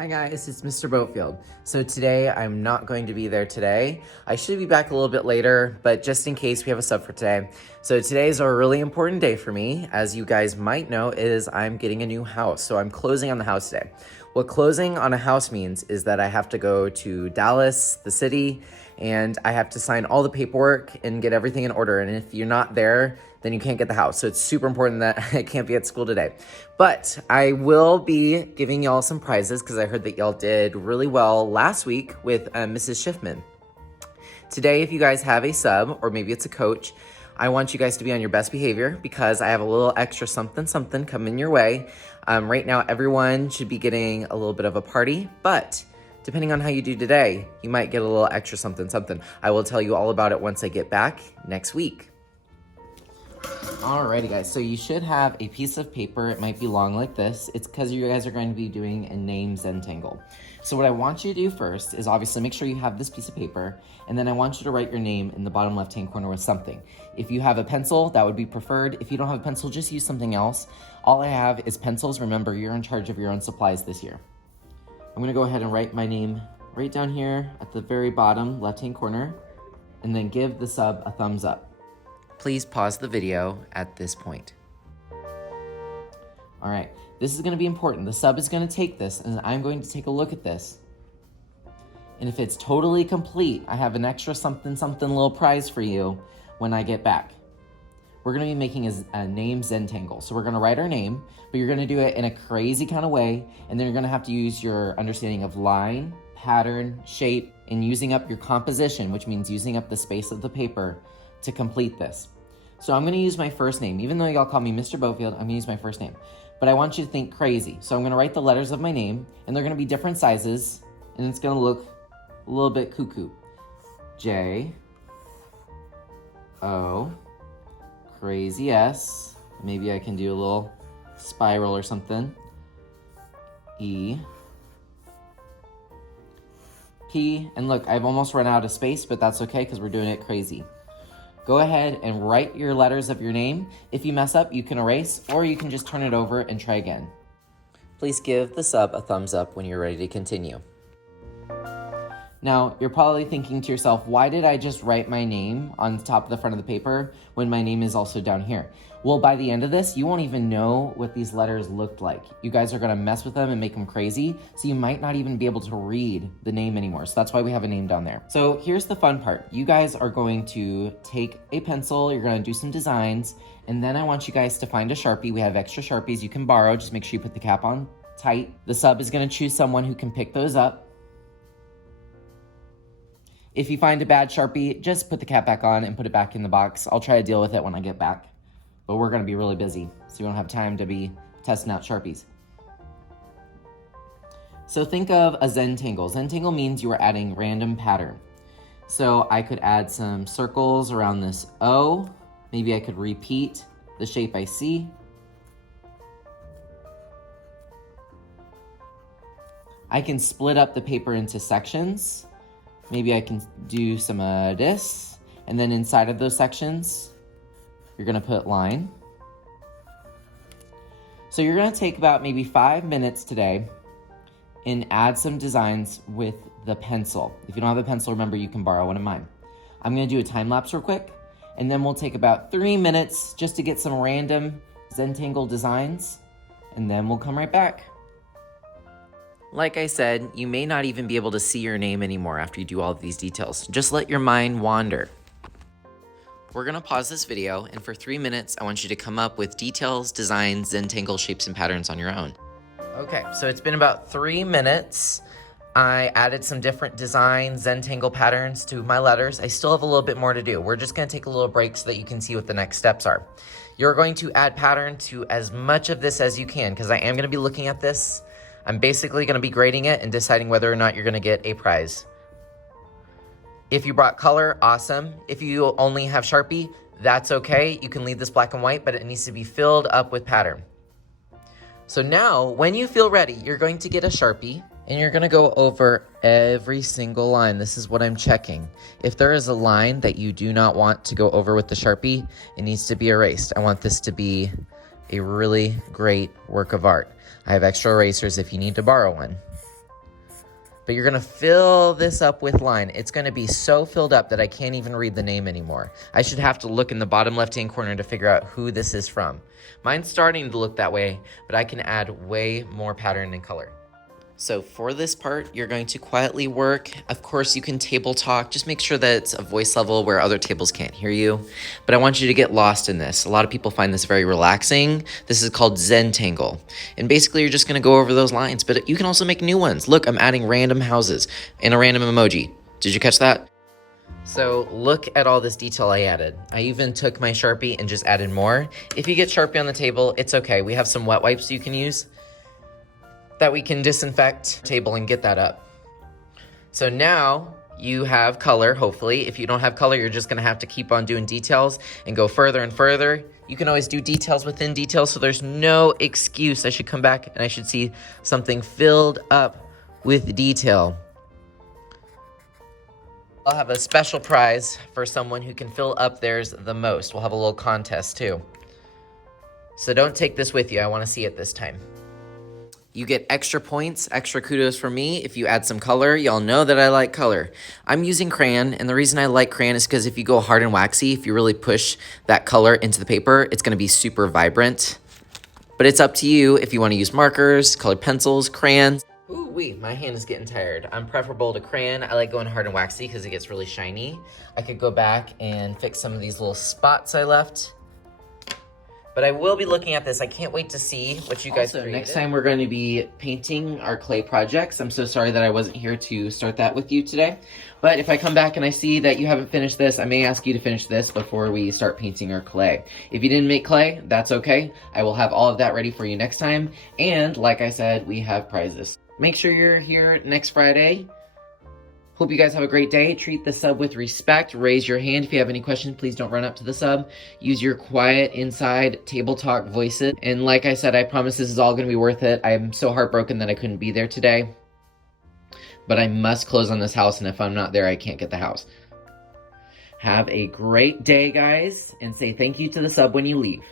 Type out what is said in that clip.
Hi guys, it's Mr. Boatfield. So today I'm not going to be there today. I should be back a little bit later, but just in case we have a sub for today. So today is a really important day for me. As you guys might know, is I'm getting a new house. So I'm closing on the house today. What closing on a house means is that I have to go to Dallas, the city, and I have to sign all the paperwork and get everything in order. And if you're not there, then you can't get the house. So it's super important that I can't be at school today. But I will be giving y'all some prizes because I heard that y'all did really well last week with Mrs. Schiffman. Today, if you guys have a sub, or maybe it's a coach, I want you guys to be on your best behavior because I have a little extra something coming your way. Right now, everyone should be getting a little bit of a party, but depending on how you do today, you might get a little extra something. I will tell you all about it once I get back next week. Alrighty guys, so you should have a piece of paper. It might be long like this. It's because you guys are going to be doing a name Zentangle. So what I want you to do first is obviously make sure you have this piece of paper, and then I want you to write your name in the bottom left-hand corner with something. If you have a pencil, that would be preferred. If you don't have a pencil, just use something else. All I have is pencils. Remember, you're in charge of your own supplies this year. I'm gonna go ahead and write my name right down here at the very bottom left-hand corner, and then give the sub a thumbs up. Please pause the video at this point. All right, this is gonna be important. The sub is gonna take this, and I'm going to take a look at this. And if it's totally complete, I have an extra something little prize for you when I get back. We're gonna be making a name Zentangle. So we're gonna write our name, but you're gonna do it in a crazy kind of way, and then you're gonna have to use your understanding of line, pattern, shape, and using up your composition, which means using up the space of the paper to complete this. So I'm gonna use my first name. Even though y'all call me Mr. Boatfield, I'm gonna use my first name. But I want you to think crazy. So I'm gonna write the letters of my name, and they're gonna be different sizes, and it's gonna look a little bit cuckoo. J, O, crazy S. Maybe I can do a little spiral or something. E, P, and look, I've almost run out of space, but that's okay because we're doing it crazy. Go ahead and write your letters of your name. If you mess up, you can erase, or you can just turn it over and try again. Please give the sub a thumbs up when you're ready to continue. Now, you're probably thinking to yourself, why did I just write my name on the top of the front of the paper when my name is also down here? Well, by the end of this, you won't even know what these letters looked like. You guys are gonna mess with them and make them crazy, so you might not even be able to read the name anymore. So that's why we have a name down there. So here's the fun part. You guys are going to take a pencil, you're gonna do some designs, and then I want you guys to find a Sharpie. We have extra Sharpies you can borrow. Just make sure you put the cap on tight. The sub is gonna choose someone who can pick those up. If you find a bad Sharpie, just put the cap back on and put it back in the box. I'll try to deal with it when I get back. But we're gonna be really busy, so we don't have time to be testing out Sharpies. So think of a Zentangle. Zentangle means you are adding random pattern. So I could add some circles around this O. Maybe I could repeat the shape I see. I can split up the paper into sections. Maybe I can do some of this, and then inside of those sections, you're gonna put line. So you're gonna take about maybe 5 minutes today and add some designs with the pencil. If you don't have a pencil, remember you can borrow one of mine. I'm gonna do a time lapse real quick, and then we'll take about 3 minutes just to get some random Zentangle designs, and then we'll come right back. Like I said, you may not even be able to see your name anymore after you do all of these details. Just let your mind wander. We're gonna pause this video, and for 3 minutes, I want you to come up with details, designs, Zentangle shapes and patterns on your own. Okay, so it's been about 3 minutes. I added some different designs, Zentangle patterns to my letters. I still have a little bit more to do. We're just gonna take a little break so that you can see what the next steps are. You're going to add pattern to as much of this as you can, because I am gonna be looking at this. I'm basically gonna be grading it and deciding whether or not you're gonna get a prize. If you brought color, awesome. If you only have Sharpie, that's okay. You can leave this black and white, but it needs to be filled up with pattern. So now, when you feel ready, you're going to get a Sharpie and you're gonna go over every single line. This is what I'm checking. If there is a line that you do not want to go over with the Sharpie, it needs to be erased. I want this to be a really great work of art. I have extra erasers if you need to borrow one. But you're gonna fill this up with line. It's gonna be so filled up that I can't even read the name anymore. I should have to look in the bottom left-hand corner to figure out who this is from. Mine's starting to look that way, but I can add way more pattern and color. So for this part, you're going to quietly work. Of course, you can table talk. Just make sure that it's a voice level where other tables can't hear you. But I want you to get lost in this. A lot of people find this very relaxing. This is called Zentangle. And basically, you're just going to go over those lines. But you can also make new ones. Look, I'm adding random houses and a random emoji. Did you catch that? So look at all this detail I added. I even took my Sharpie and just added more. If you get Sharpie on the table, it's okay. We have some wet wipes you can use that we can disinfect the table and get that up. So now you have color, hopefully. If you don't have color, you're just gonna have to keep on doing details and go further and further. You can always do details within details, so there's no excuse. I should come back and I should see something filled up with detail. I'll have a special prize for someone who can fill up theirs the most. We'll have a little contest too. So don't take this with you. I wanna see it this time. You get extra points, extra kudos from me if you add some color. Y'all know that I like color. I'm using crayon, and the reason I like crayon is because if you go hard and waxy, if you really push that color into the paper, it's gonna be super vibrant. But it's up to you if you wanna use markers, colored pencils, crayons. Ooh, my hand is getting tired. I'm preferable to crayon. I like going hard and waxy because it gets really shiny. I could go back and fix some of these little spots I left. But I will be looking at this. I can't wait to see what you guys created. Next time we're going to be painting our clay projects. I'm so sorry that I wasn't here to start that with you today. But if I come back and I see that you haven't finished this, I may ask you to finish this before we start painting our clay. If you didn't make clay, that's okay. I will have all of that ready for you next time. And like I said, we have prizes. Make sure you're here next Friday. Hope you guys have a great day. Treat the sub with respect. Raise your hand if you have any questions. Please don't run up to the sub. Use your quiet inside table talk voices. And like I said, I promise this is all going to be worth it. I'm so heartbroken that I couldn't be there today. But I must close on this house, and if I'm not there, I can't get the house. Have a great day, guys, and say thank you to the sub when you leave.